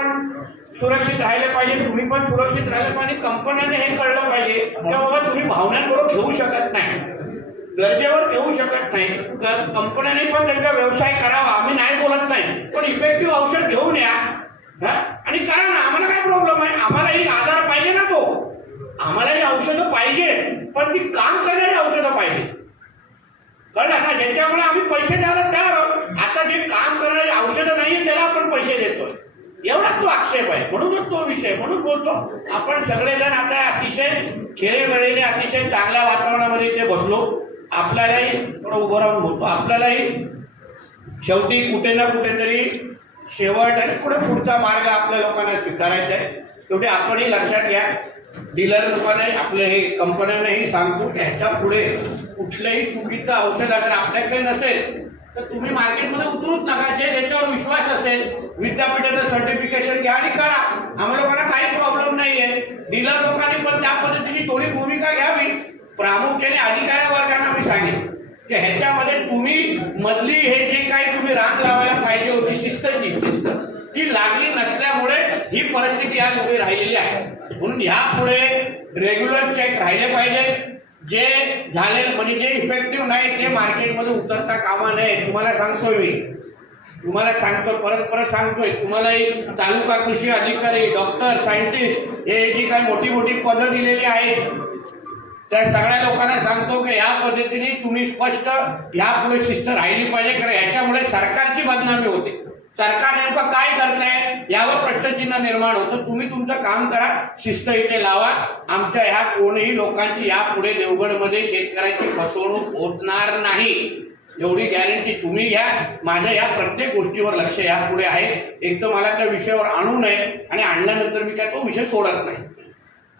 पण सुरक्षित राहिले पाहिजे तुम्ही पण सुरक्षित राहिले पाहिजे कंपन्याने हे कळलं पाहिजे. की बाबा तुम्ही भावनांबरोबर घेऊ शकत नाही. गरजेवर घेऊ शकत नाही. कंपन्याने पण त्यांचा व्यवसाय करावा आम्ही नाही बोलत नाही. पण इफेक्टिव्ह औषध घेऊन या. हा? आणि कारण आम्हाला काय प्रॉब्लेम आहे? आम्हालाही आधार पाहिजे ना तो. आम्हालाही औषधं पाहिजे पण ती काम करणारी औषधं पाहिजे. कळलं ना? ज्याच्यामुळे आम्ही पैसे द्यायला तयार आहोत. आता जे काम करणारे औषधं नाहीये त्याला आपण पैसे देतोय. एवढाच तो आक्षेप आहे. म्हणूनच तो विषय म्हणून बोलतो. आपण सगळेजण आता अतिशय खेळेवेळेने अतिशय चांगल्या वातावरणामध्ये इथे बसलो. आपल्यालाही थोडं उभं राहून बोलतो. आपल्यालाही शेवटी कुठे ना कुठेतरी शेवट आणि पुढे पुढचा मार्ग आपल्या लोकांना स्वीकारायचा आहे. शेवटी आपणही लक्षात घ्या डीलर लोकांना आपले हे कंपन्यांनाही सांगतो की ह्याच्या पुढे कुठल्याही चुकीचं औषध अगर आपल्याकडे नसेल तर तुम्ही मार्केटमध्ये उतरूच नका. जे ज्याच्यावर विश्वास असेल विद्यापीठाचं सर्टिफिकेशन घ्या आणि करा. आम्हा लोकांना काही प्रॉब्लेम नाहीये. डीलर लोकांनी पण त्या पद्धतीची थोडी भूमिका घ्यावी. प्रामुख्याने अधिकारी वर्गांना मी सांगेन. की ह्याच्यामध्ये तुम्ही मधली हे जे काही तुम्ही रांग लावायला पाहिजे होती शिस्तची शिस्त ती लागली नसल्यामुळे ही परिस्थिती आज उभी राहिलेली आहे. म्हणून ह्यापुढे रेग्युलर चेक राहिले पाहिजे. जे झाले म्हणजे जे इफेक्टिव्ह नाही ते मार्केटमध्ये उतरता कामा नये. तुम्हाला सांगतोय मी. तुम्हाला सांगतो परत परत सांगतोय. तुम्हालाही तालुका कृषी अधिकारी डॉक्टर सायंटिस्ट हे जी काही मोठी मोठी पदं दिलेली आहेत त्या सगळ्या लोकांना सांगतो की या पद्धतीने तुम्ही स्पष्ट यापुढे शिस्त राहिली पाहिजे. कारण याच्यामुळे सरकारची बदनामी होते. सरकार नेमकं काय करतंय यावर प्रश्नचिन्ह निर्माण होतं. तुम्ही तुमचं काम करा शिस्त इथे लावा. आमच्या ह्या कोणीही लोकांची यापुढे देवगडमध्ये शेतकऱ्यांची फसवणूक होणार नाही. एवढी गॅरंटी तुम्ही घ्या. माझ्या या प्रत्येक गोष्टीवर लक्ष यापुढे आहे. एक तर मला त्या विषयावर आणू नये आणि आणल्यानंतर मी काय तो विषय सोडत नाही.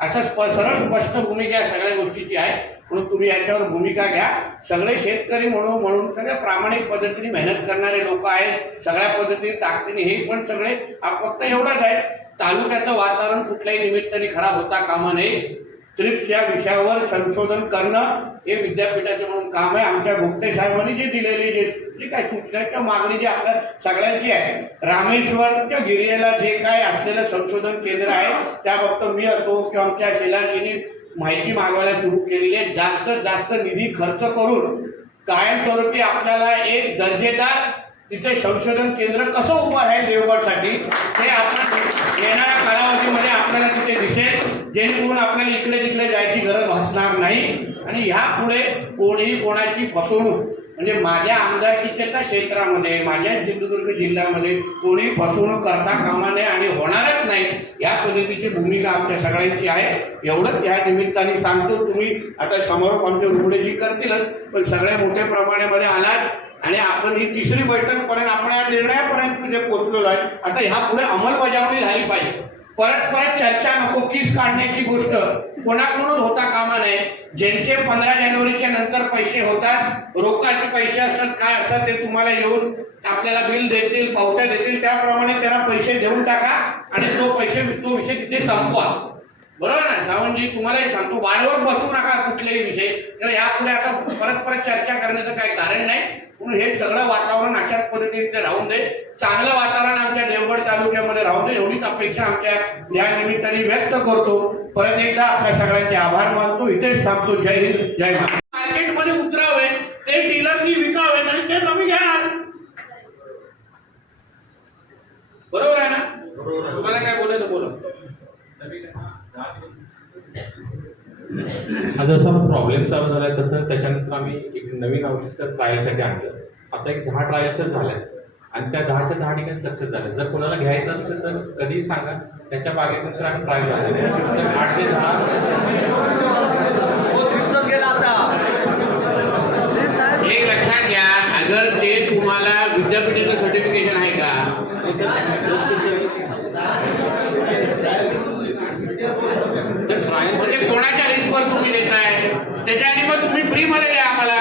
असं स्प सरळ स्पष्ट भूमिका या सगळ्या गोष्टीची आहे. म्हणून तुम्ही याच्यावर भूमिका घ्या. सगळे शेतकरी म्हणून म्हणून सगळ्या प्रामाणिक पद्धतीने मेहनत करणारे लोक आहेत. सगळ्या पद्धतीने ताकदीने हे पण सगळे फक्त एवढंच आहे. तालुक्याचं वातावरण कुठल्याही निमित्ताने खराब होता कामा नये. ट्रिप्स या विषयावर संशोधन करणं हे विद्यापीठाचं म्हणून काम आहे. आमच्या भोगटे साहेबांनी जे दिलेली जे जी काय सूचना किंवा मागणी जी आपल्या सगळ्यांची आहे. रामेश्वरच्या गिरियेला जे काय असलेलं संशोधन केंद्र आहे त्या फक्त मी असो किंवा आमच्या शेलाजींनी माहिती मागवायला सुरू केलेली आहे. जास्तीत जास्त निधी खर्च करून कायमस्वरूपी आपल्याला एक दर्जेदार तिथे संशोधन केंद्र कसं उभं आहे देवगडसाठी हे आपण येणाऱ्या कालावधीमध्ये आपल्याला तिथे दिसेल. जेणेकरून आपल्याला इकडे तिकडे जायची गरज भासणार नाही. आणि ह्या पुढे कोणीही कोणाची फसवणूक म्हणजे माझ्या आमदारकीच्या क्षेत्रामध्ये माझ्या सिंधुदुर्ग जिल्ह्यामध्ये कोणी फसवणूक करता कामा नये आणि होणारच नाही या पद्धतीची भूमिका आमच्या सगळ्यांची आहे. एवढंच या निमित्ताने सांगतो. तुम्ही आता समोर आमचे रुग्णजी करतीलच पण सगळ्या मोठ्या प्रमाणामध्ये आलात. आणि आपण ही तिसरी बैठक पर्यंत आपण या निर्णयापर्यंत म्हणजे पोहोचलेलो आहे. आता ह्या पुढे अंमलबजावणी झाली पाहिजे. परत परत चर्चा नको किस काढण्याची गोष्ट. कोणाकडूनच होता कामा नये. ज्यांचे पंधरा जानेवारीच्या नंतर पैसे होतात रोखाचे पैसे असतात काय असतात ते तुम्हाला येऊन आपल्याला बिल देतील पावत्या देतील त्याप्रमाणे त्यांना पैसे देऊन टाका आणि तो पैसे तो विषय तिथे संपवा. बरोबर ना? सावंतजी तुम्हालाही सांगतो वाढवत बसू नका कुठलेही विषय. तर यापुढे आता परत परत चर्चा करण्याचं काही कारण नाही. म्हणून हे सगळं वातावरण अशाच पद्धतीने ते राहून दे. चांगलं वातावरण आमच्या देवगड तालुक्यामध्ये राहून दे. एवढीच अपेक्षा आमच्या या निमित्ताने व्यक्त करतो. परत एकदा आपल्या सगळ्यांचे आभार मानतो. इथेच थांबतो. जय हिंद जय महाराज मार्केटमध्ये उतरावे ते डीलरनी विकावे आणि ते कमी घ्या बरोबर आहे ना? तुम्हाला काय बोलायचं? बोला. जसा प्रॉब्लेम चालू झालाय तसं त्याच्यानंतर आम्ही एक नवीन औषध ट्रायलसाठी आणलं. आता एक दहा ट्रायल्स तर झाल्या आणि त्या दहाच्या दहा ठिकाणी सक्सेस झाल्या जर कोणाला घ्यायचं असेल तर कधीही सांगा. त्याच्या बागेनुसार आम्ही ट्रायल आठ ते दहा. एक लक्षात घ्या अगर ते तुम्हाला विद्यापीठाचं सर्टिफिकेशन आहे का तर ट्रायल म्हणजे कोणाच्या रिस्कवर तुम्ही देताय त्याच्या आधी मग तुम्ही फ्री मध्ये द्या आम्हाला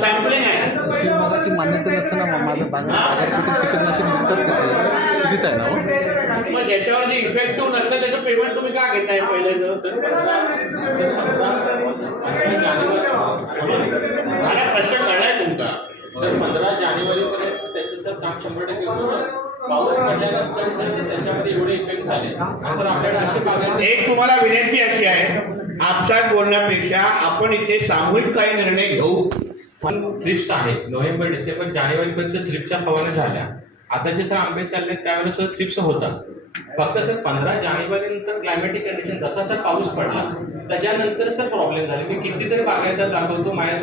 सॅम्पलिंग आहे कृषी विभागाची मा- माझं बागा बाजारपेठेत कीटकनाशक विकतात कसं चुकीचं आहे ना हो? मग ज्याच्यावर जे इफेक्टिव्ह नसतं त्याचं पेमेंट तुम्ही का घेताय पहिल्यांदा मला प्रश्न कळलाय तुमचा. तर पंधरा जानेवारीपर्यंत त्याची सर काम शंभर टक्के होतं. पाऊस पडल्यानंतर सर त्याच्यामध्ये एवढे इफेक्ट झाले. सर आपल्याकडे असे बागायत एक तुम्हाला विनंती अशी आहे आपसात बोलण्यापेक्षा आपण इथे सामूहिक काही निर्णय घेऊ. पण ट्रिप्स आहे नोव्हेंबर डिसेंबर जानेवारीपर्यंत थ्रिप्सच्या फवारण्या झाल्या. आता जे सर आंबे चालले त्यावेळेस सुद्धा ट्रिप्स होतात. फक्त सर पंधरा जानेवारीनंतर क्लायमॅटिक कंडिशन जसा सर पाऊस पडला त्याच्यानंतर सर प्रॉब्लेम झाले. मी कितीतरी बागायतदार दाखवतो माझ्या